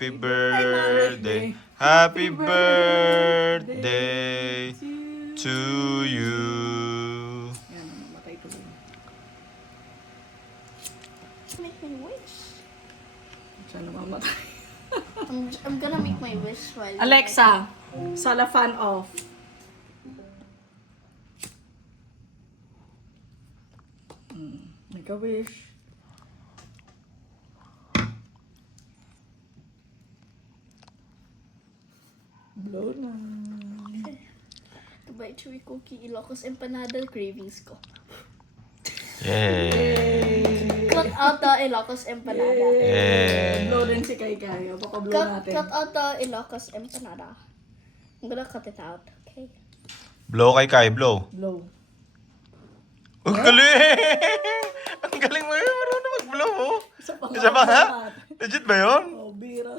Happy birthday. Happy birthday to you. Yan, matay tuloy. Make my wish. Sana mamatay. I'm gonna make my wish while Alexa, Sola fan off. Make a wish. Blow na. to buy chewy cookie, Ilocos empanada cravings ko. Yay. Cut out the Ilocos empanada. Yay. Blow din si Kai Kai. Baka blow natin. Cut out the Ilocos empanada. I'm gonna cut it out, okay? Blow kay Kai, blow. Blow. Ang galing! Ang galing mo yun. Marunong mag-blow, oh. Isa pa Isa pa nga? Legit ba yun? Oh, bira.